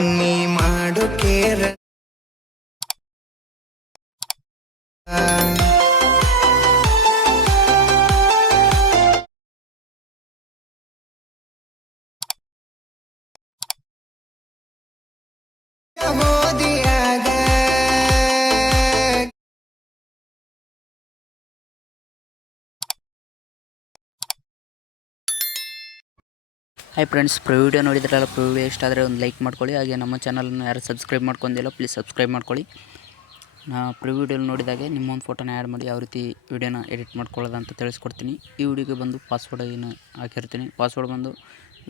ನೀ ಮಾಡು ಕೇರ ಮೋದಿಯಾಗ hi friends, video ನೋಡಿದ್ರಲ್ಲ, ವಿಡಿಯೋ ಇಷ್ಟ ಆದರೆ ಒಂದು ಲೈಕ್ ಮಾಡ್ಕೊಳ್ಳಿ. ಹಾಗೆ ನಮ್ಮ ಚಾನಲನ್ನು ಯಾರು ಸಬ್ಸ್ಕ್ರೈಬ್ ಮಾಡ್ಕೊಂಡಿಲ್ಲ ಪ್ಲೀಸ್ ಸಬ್ಸ್ಕ್ರೈಬ್ ಮಾಡ್ಕೊಳ್ಳಿ. ನಾ ವಿಡಿಯೋ ನೋಡಿದಾಗೆ ನಿಮ್ಮೊಂದು ಫೋಟೋನ ಆ್ಯಡ್ ಮಾಡಿ ಯಾವ ರೀತಿ ವಿಡಿಯೋನ ಎಡಿಟ್ ಮಾಡ್ಕೊಳ್ಳೋದಂತ ತಿಳಿಸ್ಕೊಡ್ತೀನಿ. ಈ ವಿಡಿಯೋಗೆ ಬಂದು ಪಾಸ್ವರ್ಡ್ ಏನು ಹಾಕಿರ್ತೀನಿ. ಪಾಸ್ವರ್ಡ್ ಬಂದು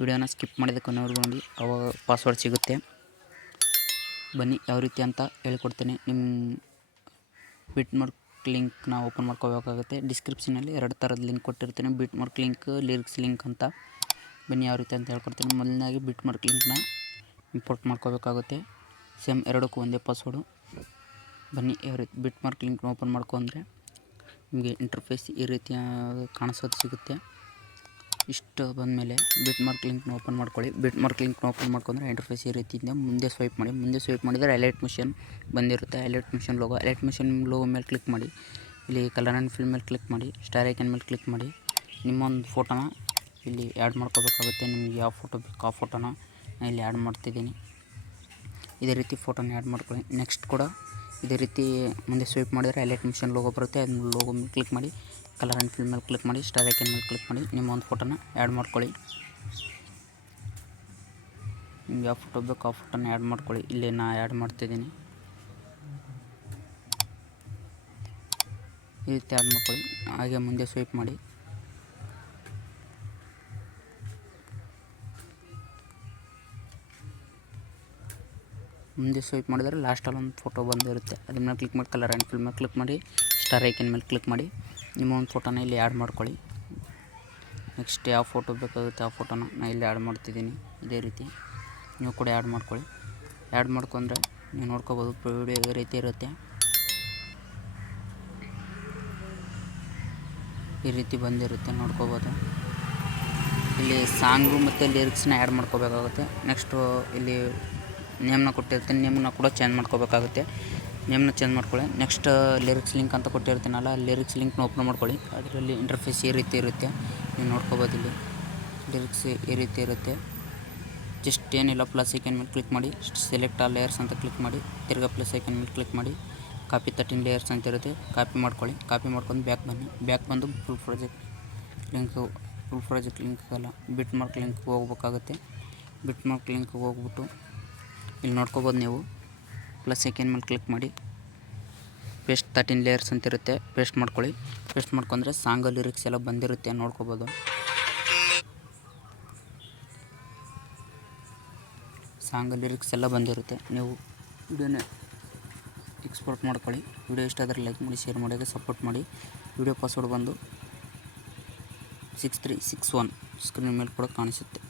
ವಿಡಿಯೋನ ಸ್ಕಿಪ್ ಮಾಡಿದ ಕೊನೆವರೆಗೂ ನೋಡಿ, ಅವಾಗ ಪಾಸ್ವರ್ಡ್ ಸಿಗುತ್ತೆ. ಬನ್ನಿ ಯಾವ ರೀತಿ ಅಂತ ಹೇಳ್ಕೊಡ್ತೀನಿ. ನಿಮ್ಮ ಬಿಟ್ಮಾರ್ಕ್ ಲಿಂಕ್ನ ಓಪನ್ ಮಾಡ್ಕೋಬೇಕಾಗುತ್ತೆ. ಡಿಸ್ಕ್ರಿಪ್ಷನಲ್ಲಿ 2 ಥರದ ಲಿಂಕ್ ಕೊಟ್ಟಿರ್ತೀನಿ, ಬಿಟ್ಮಾರ್ಕ್ ಲಿಂಕ್, ಲಿರಿಕ್ಸ್ ಲಿಂಕ್ ಅಂತ. ಬನ್ನಿ ಯಾವ ರೀತಿ ಅಂತ ಹೇಳ್ಕೊಡ್ತೀನಿ. ಮೊದಲನೇದಾಗಿ ಬಿಟ್ಮಾರ್ಕ್ ಲಿಂಕ್ನ ಇಂಪೋರ್ಟ್ ಮಾಡ್ಕೋಬೇಕಾಗುತ್ತೆ. ಸೇಮ್ ಎರಡಕ್ಕೂ ಒಂದೇ ಪಾಸ್ವರ್ಡು. ಬನ್ನಿ ಯಾವ ರೀತಿ ಬಿಟ್ಮಾರ್ಕ್ ಲಿಂಕ್ನ ಓಪನ್ ಮಾಡ್ಕೊಂಡ್ರೆ ನಿಮಗೆ ಇಂಟರ್ಫೇಸ್ ಈ ರೀತಿಯ ಕಾಣಿಸೋದು ಸಿಗುತ್ತೆ. ಇಷ್ಟು ಬಂದಮೇಲೆ ಬಿಟ್ಮಾರ್ಕ್ ಲಿಂಕ್ನ ಓಪನ್ ಮಾಡ್ಕೊಳ್ಳಿ. ಬಿಟ್ಮಾರ್ಕ್ ಲಿಂಕ್ನ ಓಪನ್ ಮಾಡ್ಕೊಂಡ್ರೆ ಇಂಟರ್ಫೇಸ್ ಈ ರೀತಿಯಿಂದ ಮುಂದೆ ಸ್ವೈಪ್ ಮಾಡಿ. ಮುಂದೆ ಸ್ವೈಪ್ ಮಾಡಿದರೆ ಹೈಲೈಟ್ ಮಿಷನ್ ಬಂದಿರುತ್ತೆ. ಹೈಲೈಟ್ ಮಿಷನ್ ಲೋಗೋ ಮೇಲೆ ಕ್ಲಿಕ್ ಮಾಡಿ. ಇಲ್ಲಿ ಕಲರ್ ಆ್ಯಂಡ್ ಫಿಲ್ ಮೇಲೆ ಕ್ಲಿಕ್ ಮಾಡಿ. ಸ್ಟಾರ್ ಐಕನ್ ಮೇಲೆ ಕ್ಲಿಕ್ ಮಾಡಿ. ನಿಮ್ಮೊಂದು ಫೋಟೋನ ಇಲ್ಲಿ ಆ್ಯಡ್ ಮಾಡ್ಕೋಬೇಕಾಗುತ್ತೆ. ನಿಮಗೆ ಯಾವ ಫೋಟೋ ಬೇಕು ಆ ಫೋಟೋನ ನಾನು ಇಲ್ಲಿ ಆ್ಯಡ್ ಮಾಡ್ತಿದ್ದೀನಿ. ಇದೇ ರೀತಿ ಫೋಟೋನ ಆ್ಯಡ್ ಮಾಡ್ಕೊಳ್ಳಿ. ನೆಕ್ಸ್ಟ್ ಕೂಡ ಇದೇ ರೀತಿ ಮುಂದೆ ಸ್ವೈಪ್ ಮಾಡಿದರೆ ಹೈಲೈಟ್ ಮಿಷನ್ ಲೋಗೋ ಬರುತ್ತೆ. ಅದನ್ನ ಲೋಗೋ ಮೇಲೆ ಕ್ಲಿಕ್ ಮಾಡಿ. ಕಲರ್ ಆ್ಯಂಡ್ ಫಿಲ್ ಮೇಲೆ ಕ್ಲಿಕ್ ಮಾಡಿ. ಸ್ಟಾರ್ ಐಕನ್ ಮೇಲೆ ಕ್ಲಿಕ್ ಮಾಡಿ. ನಿಮ್ಮ ಒಂದು ಫೋಟೋನ ಆ್ಯಡ್ ಮಾಡ್ಕೊಳ್ಳಿ. ನಿಮ್ಗೆ ಯಾವ ಫೋಟೋ ಬೇಕು ಆ ಫೋಟೋನ ಆ್ಯಡ್ ಮಾಡ್ಕೊಳ್ಳಿ. ಇಲ್ಲಿ ನಾನು ಆ್ಯಡ್ ಮಾಡ್ತಿದ್ದೀನಿ. ಈ ರೀತಿ ಆ್ಯಡ್ ಮಾಡ್ಕೊಳ್ಳಿ. ಹಾಗೆ ಮುಂದೆ ಸ್ವೈಪ್ ಮಾಡಿ. ಮುಂದೆ ಸ್ವೈಪ್ ಮಾಡಿದರೆ ಲಾಸ್ಟಲ್ಲಿ ಒಂದು ಫೋಟೋ ಬಂದಿರುತ್ತೆ. ಅದ್ರ ಮೇಲೆ ಕ್ಲಿಕ್ ಮಾಡಿ. ಕಲರ್ ಆ್ಯಂಡ್ ಫಿಲ್ ಮೇಲೆ ಕ್ಲಿಕ್ ಮಾಡಿ. ಸ್ಟಾರ್ ಐಕನ್ ಮೇಲೆ ಕ್ಲಿಕ್ ಮಾಡಿ. ನಿಮ್ಮ ಒಂದು ಫೋಟೋನ ಇಲ್ಲಿ ಆ್ಯಡ್ ಮಾಡ್ಕೊಳ್ಳಿ. ನೆಕ್ಸ್ಟ್ ಯಾವ ಫೋಟೋ ಬೇಕಾಗುತ್ತೆ ಆ ಫೋಟೋನ ನಾನು ಇಲ್ಲಿ ಆ್ಯಡ್ ಮಾಡ್ತಿದ್ದೀನಿ. ಇದೇ ರೀತಿ ನೀವು ಕೂಡ ಆ್ಯಡ್ ಮಾಡ್ಕೊಳ್ಳಿ. ಆ್ಯಡ್ ಮಾಡ್ಕೊಂಡ್ರೆ ನೀವು ನೋಡ್ಕೋಬೋದು ವಿಡಿಯೋ ಈ ರೀತಿ ಇರುತ್ತೆ. ಈ ರೀತಿ ಬಂದಿರುತ್ತೆ, ನೋಡ್ಕೋಬೋದು. ಇಲ್ಲಿ ಸಾಂಗು ಮತ್ತು ಲಿರಿಕ್ಸ್ನ ಆ್ಯಡ್ ಮಾಡ್ಕೋಬೇಕಾಗುತ್ತೆ. ನೆಕ್ಸ್ಟು ಇಲ್ಲಿ ನೇಮ್ನ ಕೊಟ್ಟಿರ್ತೀನಿ, ನೇಮ್ನ ಕೂಡ ಚೇಂಜ್ ಮಾಡ್ಕೋಬೇಕಾಗುತ್ತೆ. ನೇಮ್ನ ಚೇಂಜ್ ಮಾಡ್ಕೊಳ್ಳಿ. ನೆಕ್ಸ್ಟ್ ಲಿರಿಕ್ಸ್ ಲಿಂಕ್ ಅಂತ ಕೊಟ್ಟಿರ್ತೀನಲ್ಲ, ಲಿರಿಕ್ಸ್ ಲಿಂಕ್ನ ಓಪನ್ ಮಾಡ್ಕೊಳ್ಳಿ. ಅದರಲ್ಲಿ ಇಂಟರ್ಫೇಸ್ ಈ ರೀತಿ ಇರುತ್ತೆ, ನೀವು ನೋಡ್ಕೋಬೋದು. ಇಲ್ಲಿ ಲಿರಿಕ್ಸ್ ಈ ರೀತಿ ಇರುತ್ತೆ. ಜಸ್ಟ್ ಏನಿಲ್ಲ, ಪ್ಲಸ್ ಐಕನ್ ಮೇಲೆ ಕ್ಲಿಕ್ ಮಾಡಿ. ಸೆಲೆಕ್ಟ್ ಆಲ್ ಲೇಯರ್ಸ್ ಅಂತ ಕ್ಲಿಕ್ ಮಾಡಿ. ತಿರ್ಗಾ ಪ್ಲಸ್ ಐಕನ್ ಮೇಲೆ ಕ್ಲಿಕ್ ಮಾಡಿ. ಕಾಪಿ 13 ಲೇಯರ್ಸ್ ಅಂತ ಇರುತ್ತೆ, ಕಾಪಿ ಮಾಡ್ಕೊಳ್ಳಿ. ಕಾಪಿ ಮಾಡ್ಕೊಂಡು ಬ್ಯಾಕ್ ಬನ್ನಿ. ಬ್ಯಾಕ್ ಬಂದು ಫುಲ್ ಪ್ರಾಜೆಕ್ಟ್ ಲಿಂಕ್ಗೆಲ್ಲ ಬಿಟ್ಮಾರ್ಕ್ ಲಿಂಕ್ಗೆ ಹೋಗ್ಬೇಕಾಗುತ್ತೆ. ಬಿಟ್ಮಾರ್ಕ್ ಲಿಂಕ್ಗೆ ಹೋಗ್ಬಿಟ್ಟು ಇಲ್ಲಿ ನೋಡ್ಕೋಬೋದು ನೀವು. ಪ್ಲಸ್ ಐಕನ್ ಮೇಲೆ ಕ್ಲಿಕ್ ಮಾಡಿ. ಪೇಸ್ಟ್ 13 ಲೇಯರ್ಸ್ ಅಂತ ಇರುತ್ತೆ, ಪೇಸ್ಟ್ ಮಾಡ್ಕೊಳ್ಳಿ. ಪೇಸ್ಟ್ ಮಾಡ್ಕೊಂಡ್ರೆ ಸಾಂಗ್ ಲಿರಿಕ್ಸ್ ಎಲ್ಲ ಬಂದಿರುತ್ತೆ, ನೋಡ್ಕೋಬೋದು. ಸಾಂಗ್ ಲಿರಿಕ್ಸ್ ಎಲ್ಲ ಬಂದಿರುತ್ತೆ. ನೀವು ವಿಡಿಯೋನ ಎಕ್ಸ್ಪೋರ್ಟ್ ಮಾಡ್ಕೊಳ್ಳಿ. ವಿಡಿಯೋ ಇಷ್ಟ ಆದರೆ ಲೈಕ್ ಮಾಡಿ, ಶೇರ್ ಮಾಡಿ, ಸಪೋರ್ಟ್ ಮಾಡಿ. ವಿಡಿಯೋ ಪಾಸ್ವರ್ಡ್ ಬಂದು 6361 ಸ್ಕ್ರೀನ್ ಮೇಲೆ ಕೂಡ ಕಾಣಿಸುತ್ತೆ.